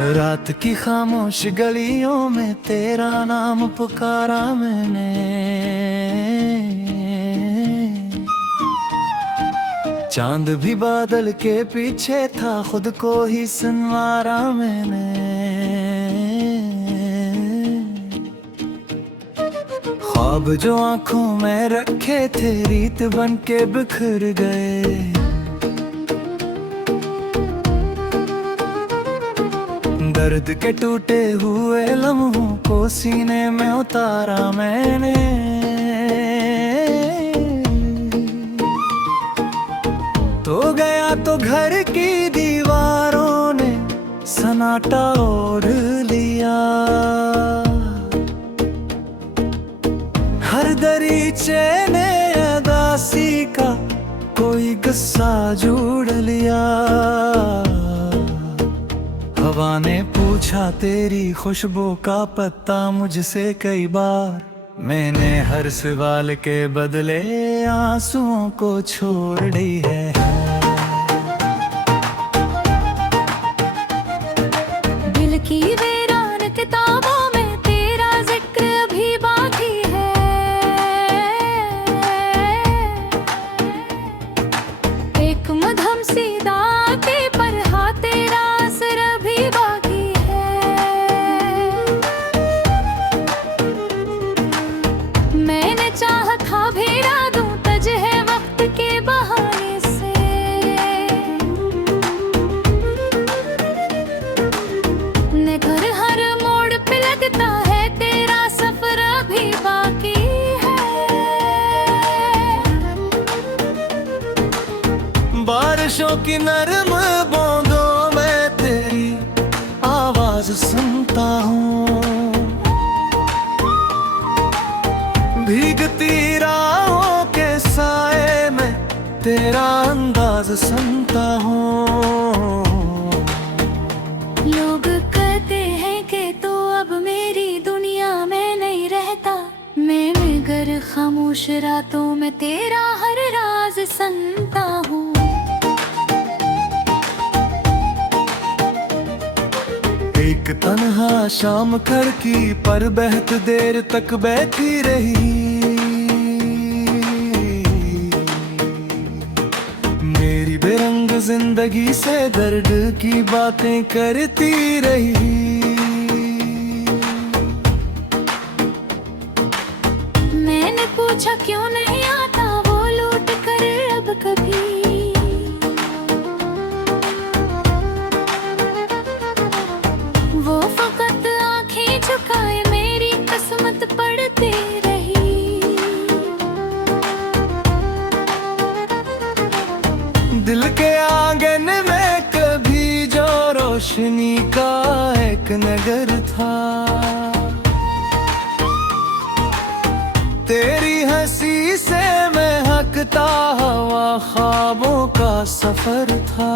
रात की खामोश गलियों में तेरा नाम पुकारा मैंने। चांद भी बादल के पीछे था, खुद को ही संवारा मैंने। ख्वाब जो आंखों में रखे थे, रीत बन के बिखर गए। दर्द के टूटे हुए लम्हों को सीने में उतारा मैंने। तो गया तो घर की दीवारों ने सन्नाटा ओढ़ लिया। हर दरीचे ने उदासी का कोई गुस्सा जोड़ लिया। हवा ने पूछा तेरी खुशबू का पता मुझसे कई बार। मैंने हर सवाल के बदले आंसुओं को छोड़ दी है। दिल की वीरान किताबों में तेरा जिक्र अभी बाकी है। एक मध्यम सीधा के पर हाँ तेरा असर अभी बाकी है। मैंने चाहा था भेड़ा दूं तजह वक्त के बहाने से। ने घर हर मोड़ पे लगता है तेरा सफर अभी बाकी है। बारिशों की नरम बूंदों में तेरी आवाज सुनता हूँ। भीगती राहों के साए में तेरा अंदाज सुनता हूँ। लोग कहते हैं कि तू अब मेरी दुनिया में नहीं रहता। मैं मगर खामोश रातों में तेरा हर राज सुनता हूँ। एक तन्हा शाम खड़की पर बहुत देर तक बैठी रही। मेरी बेरंग जिंदगी से दर्द की बातें करती रही। मैंने पूछा क्यों नहीं आता वो लौट कर अब कभी। वो फकत आंखें झुकाए मेरी किस्मत पढ़ते रही। दिल के आंगन में कभी जो रोशनी का एक नगर था। तेरी हंसी से महकता हवा ख्वाबों का सफर था।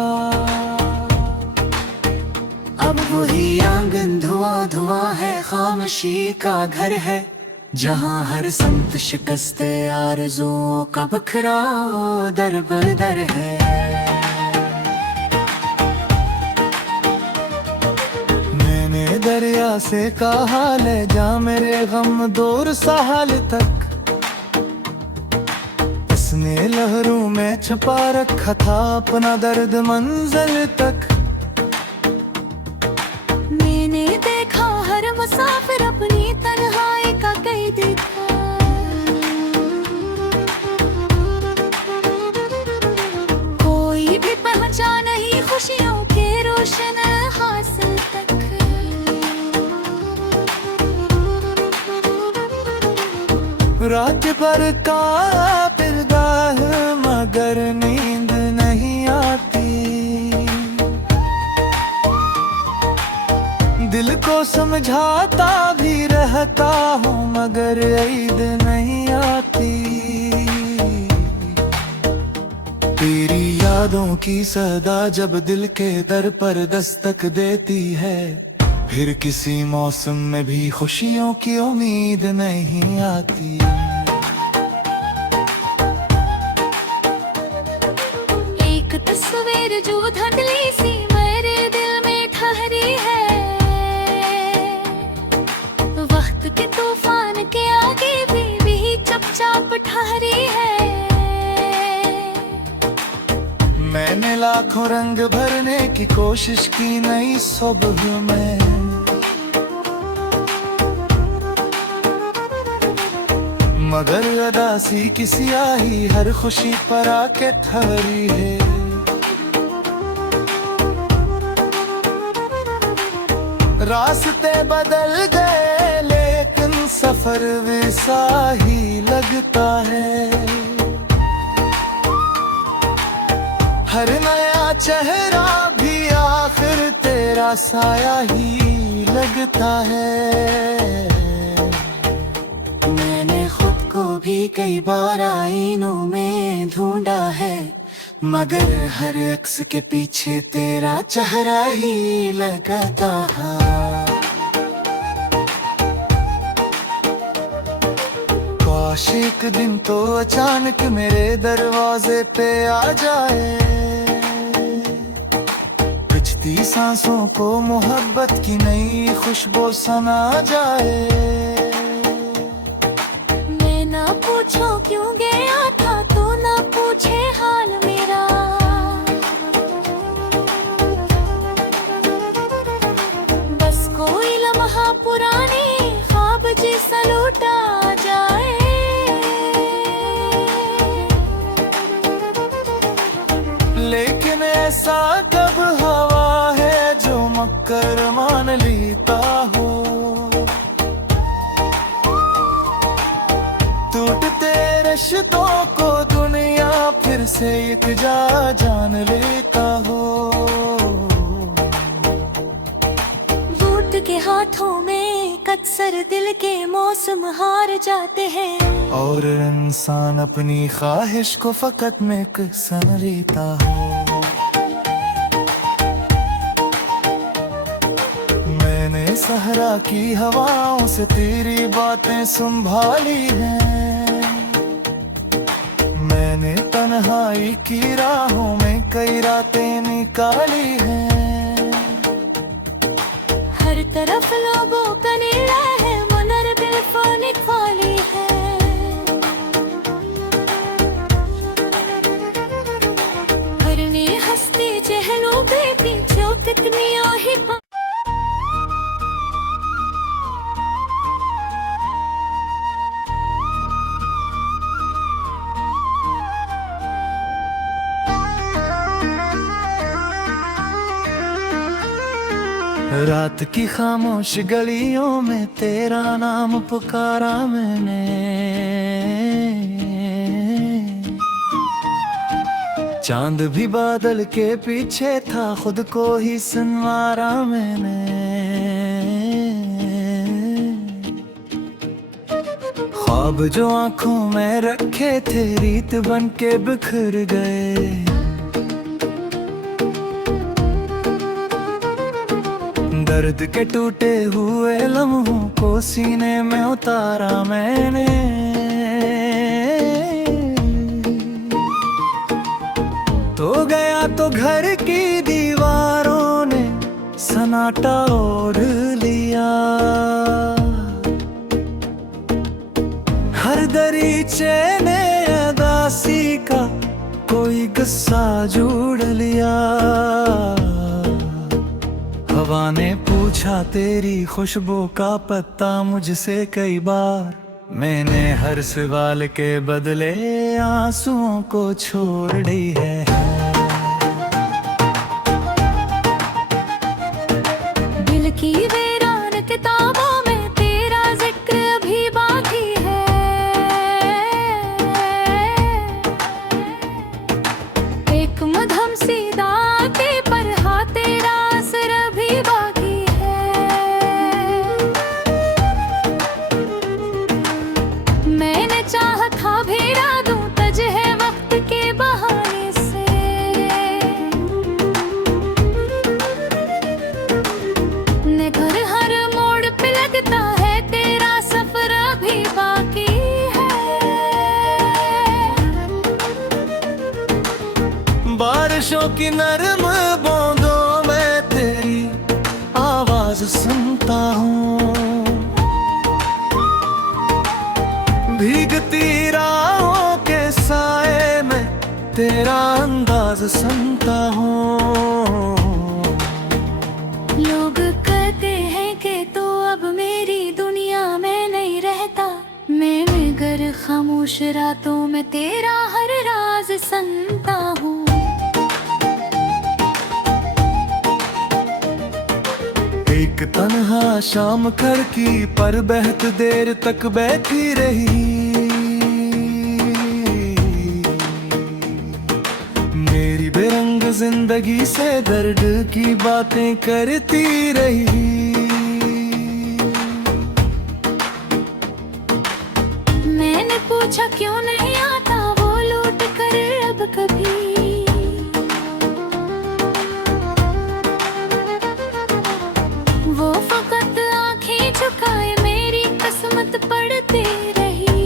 अब वही आंगन धुआं धुआं है, खामोशी का घर है। जहाँ हर संत शिकस्ते आरज़ुओं का बखराव दर बदर है। मैंने दरिया से कहा ले जा मेरे गम दूर साहल तक। इसने लहरों में छुपा रखा था अपना दर्द मंजिल तक। मैंने देखा हर मुसाफिर अपनी तन्हाई का कैदी था। कोई भी पहुंचा नहीं खुशियों के रोशन हासिल तक। रात भर का फिरगाह मगर नींद नहीं आती। दिल को समझाता भी रहता हूँ मगर ईद नहीं आती। तेरी यादों की सदा जब दिल के दर पर दस्तक देती है। फिर किसी मौसम में भी खुशियों की उम्मीद नहीं आती। एक तस्वीर जो धुंधली सी मेरे दिल में ठहरी है। लाखों रंग भरने की कोशिश की नई सुबह में, मगर अदासी की सियाही हर खुशी पर आके ठहरी है। रास्ते बदल गए लेकिन सफर वैसा ही लगता है। हर नया चेहरा भी आखिर तेरा साया ही लगता है। मैंने खुद को भी कई बार आईनों में ढूंढा है, मगर हर अक्स के पीछे तेरा चेहरा ही लगता है। काश एक दिन तो अचानक मेरे दरवाजे पे आ जाए, पिचती सांसों को मोहब्बत की नई खुशबू सना जाए। मैं ना पूछो क्यों गया था तो ना पूछे हाल मेरा, बस कोई लम्हा पुराने ख्वाब जैसा लौटा जाए। लेकिन ऐसा कब हवा है जो मक्कर मान लेता हो, टूटते रिश्तों को दुनिया फिर से एक जान लेता हो। बूट के हाथों में कत्सर दिल के मौसम हार जाते हैं, और इंसान अपनी ख्वाहिश को फकत में संरीता हो। मैंने सहरा की हवाओं से तेरी बातें संभाली हैं, मैंने तन्हाई की राहों में कई रातें निकाली हैं। हर तरफ लोगों का नीला है, मुनर बिल्फोनी खाली है। हरने हंसते चेहरों पे पीछे कितनियों ही रात की खामोश गलियों में तेरा नाम पुकारा मैंने, चांद भी बादल के पीछे था खुद को ही संवारा मैंने। ख्वाब जो आंखों में रखे थे रीत बन के बिखर गए, दर्द के टूटे हुए लम्हों को सीने में उतारा मैंने। तो गया तो घर की दीवारों ने सन्नाटा ओढ़ लिया, हर दरीचे ने अदासी का कोई गुस्सा जोड़ लिया। हवा ने पूछा तेरी खुशबू का पता मुझसे कई बार, मैंने हर सवाल के बदले आंसुओं को छोड़ दी है। दिल की वीरान किताबों में तेरा जिक्र अभी बाकी है। एक मधम सी दाते पर हाँ तेरा असर अभी बाकी है। मैंने चाहा था भेड़ा दूं तजह वक्त के बहाने से, ने घर हर मोड़ पे लगता है तेरा सफर अभी बाकी है। बारिशों की नरम बूंदों में तेरी आवाज सुनता हूँ, भीगती राहों के साए में तेरा अंदाज सुनता हूँ। खामोश रातों में तेरा हर राज सुनता हूँ। एक तन्हा शाम खड़की पर बहुत देर तक बैठी रही, मेरी बेरंग जिंदगी से दर्द की बातें करती रही। मैंने पूछा क्यों नहीं आता वो लौट कर अब कभी, वो फकत आंखें झुकाए मेरी किस्मत पढ़ते रही।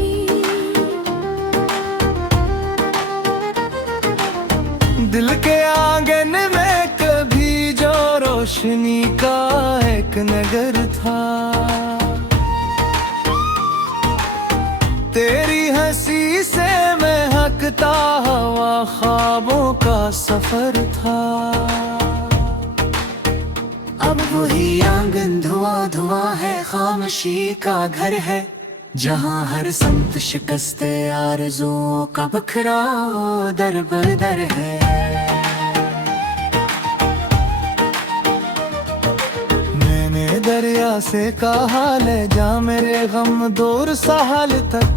दिल के आंगन में कभी जो रोशनी का एक नगर था, तेरी हंसी से महकता हवा ख्वाबों का सफर था। अब वही आंगन धुआं धुआं है, खामोशी का घर है, जहाँ हर संत शिकस्ते आरज़ुओं का बखराव दर बदर है। मैंने दरिया से कहा ले जा मेरे गम दूर साहल तक,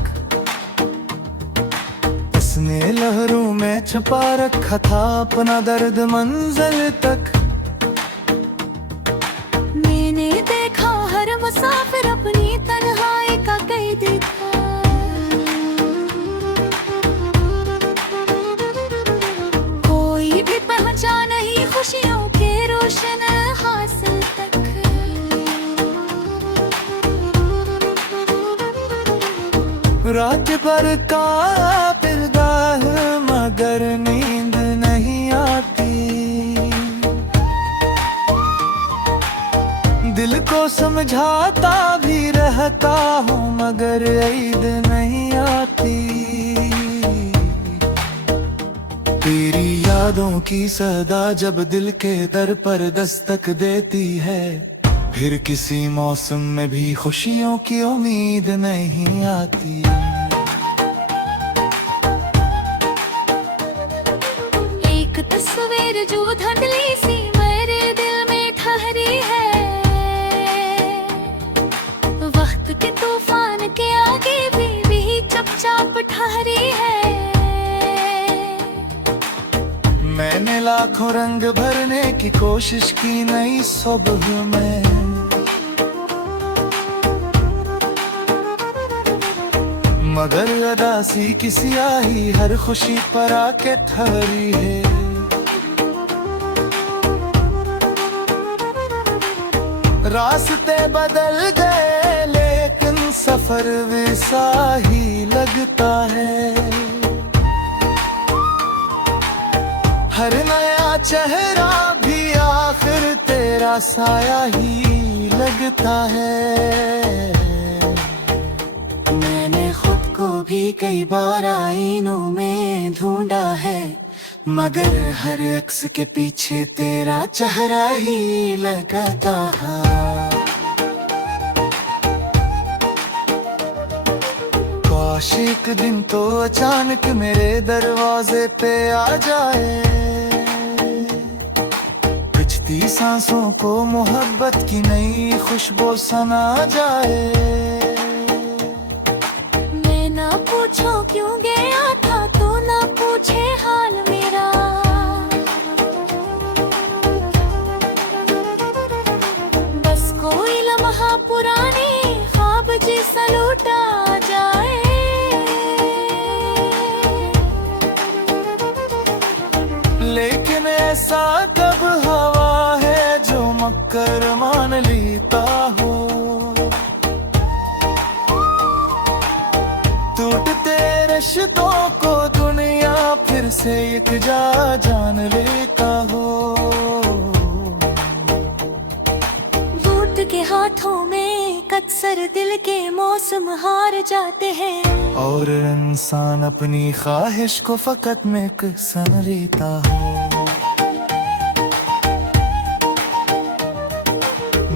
उसने लहरों में छुपा रखा था अपना दर्द मंजिल तक। मैंने देखा हर मुसाफिर अपनी तन्हाई का कैदी था, कोई भी पहुंचा नहीं खुशियों के रोशन हासिल तक। रात भर का फिरदा है मगर नींद नहीं आती, दिल को समझाता भी रहता हूँ मगर ईद नहीं आती। तेरी यादों की सदा जब दिल के दर पर दस्तक देती है, फिर किसी मौसम में भी खुशियों की उम्मीद नहीं आती। एक तस्वीर जो धुंधली सी मेरे दिल में ठहरी है, वक्त के तूफान के आगे भी चुपचाप ठहरी है। मैंने लाखों रंग भरने की कोशिश की नई सुबह में, मगर अदासी की सियाही हर खुशी पर आके ठहरी है। रास्ते बदल गए लेकिन सफर वैसा ही लगता है, हर नया चेहरा भी आखिर तेरा साया ही लगता है। मैंने खुद को भी कई बार आईनों में ढूंढा है, मगर हर अक्स के पीछे तेरा चेहरा ही लगता है। काश एक दिन तो अचानक मेरे दरवाजे पे आ जाए, पिछती सांसों को मोहब्बत की नई खुशबू सना जाए। मैं ना पूछूं क्यों गया था तो ना पूछे हाल मेरा, बस कोई लम्हा पुराने ख्वाब जैसा लौटा जाए। लेकिन ऐसा कब हवा है जो मक्कर मान लेता हो, टूटते रिश्तों को दुनिया फिर से एक जा जान लेता हो। वक्त के हाथों में अक्सर दिल के मौसम हार जाते हैं, और इंसान अपनी ख्वाहिश को फकत में संरीता हो।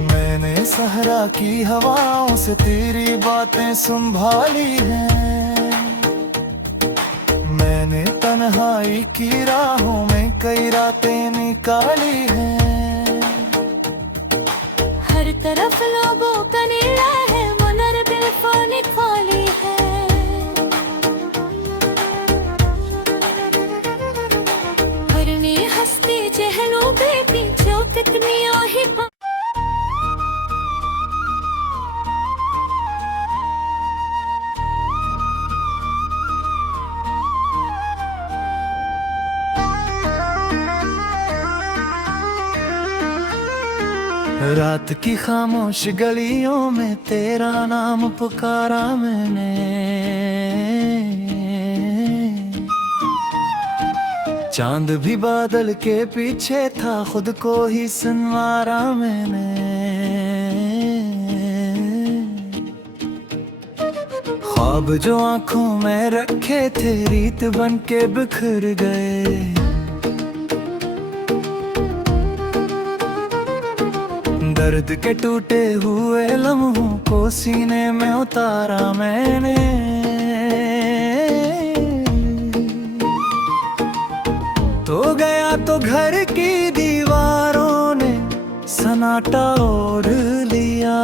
मैंने सहरा की हवाओं से तेरी बातें संभाली हैं, मैंने तन्हाई की राहों में कई रातें निकाली हैं। हर तरफ लोगों का नीला है, मुनर दिल पानी खाली है। हरने हंसती चहलों बेटी जो कितनियां ही रात की खामोश गलियों में तेरा नाम पुकारा मैंने। चांद भी बादल के पीछे था, खुद को ही संवारा मैंने। ख्वाब जो आंखों में रखे थे रीत बन के बिखर गए। दर्द के टूटे हुए लम्हों को सीने में उतारा मैंने। तो गया तो घर की दीवारों ने सन्नाटा ओढ़ लिया।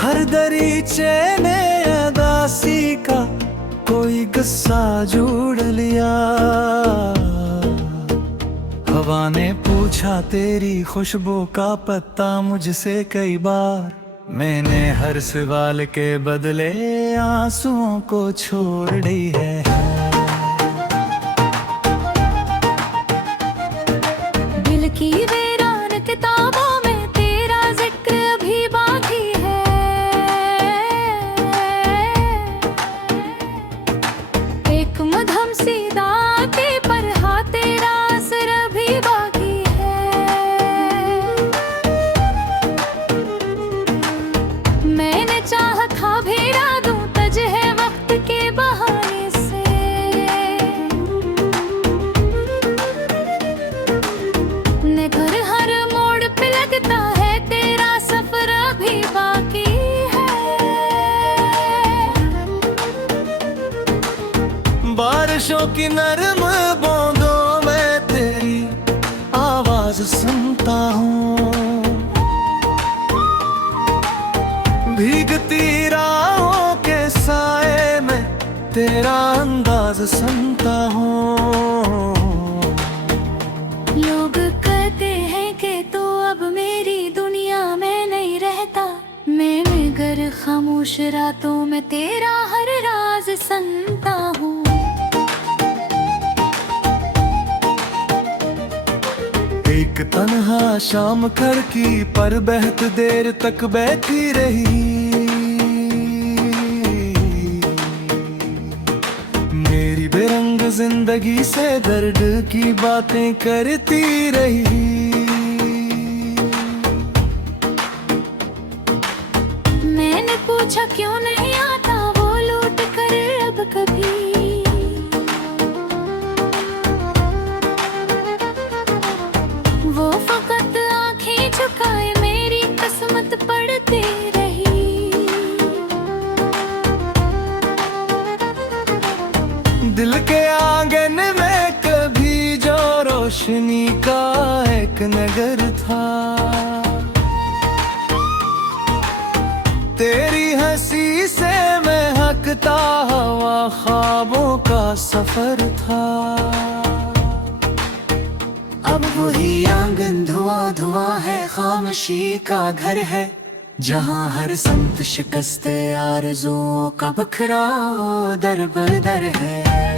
हर दरीचे ने उदासी का कोई गुस्सा जोड़ लिया। हवा ने पूछा तेरी खुशबू का पता मुझसे कई बार। मैंने हर सवाल के बदले आंसुओं को छोड़ दी है। दिल की वीरान किताबों में तेरा जिक्र अभी बाकी है। एक मध्यम सी दाते पर हाँ तेरा असर अभी बाकी है। मैंने चाहा था भेड़ा दूं तज है वक्त के बहाने से। ने घर हर मोड़ पे लगता है तेरा सफर अभी बाकी है। बारिशों की नरम बूंदों में तेरी आवाज सुनता हूँ। भीगती राहों के साए में तेरा अंदाज सुनता हूँ। लोग कहते हैं कि तू अब मेरी दुनिया में नहीं रहता। मैं मगर खामोश रातों में तेरा हर राज सुनता हूँ। एक तन्हा शाम खड़की पर बहुत देर तक बैठी रही। मेरी बेरंग जिंदगी से दर्द की बातें करती रही। मैंने पूछा क्यों नहीं आता वो लौट कर अब कभी। वो फकत आंखें झुकाए मेरी किस्मत पढ़ती रही। दिल के आंगन में कभी जो रोशनी का एक नगर था। तेरी हंसी से महकता हवा ख्वाबों का सफर था। अब वही आंगन धुआं धुआं है, खामोशी का घर है। जहाँ हर संत शिकस्ते आरज़ुओं का बखरा दर बदर है।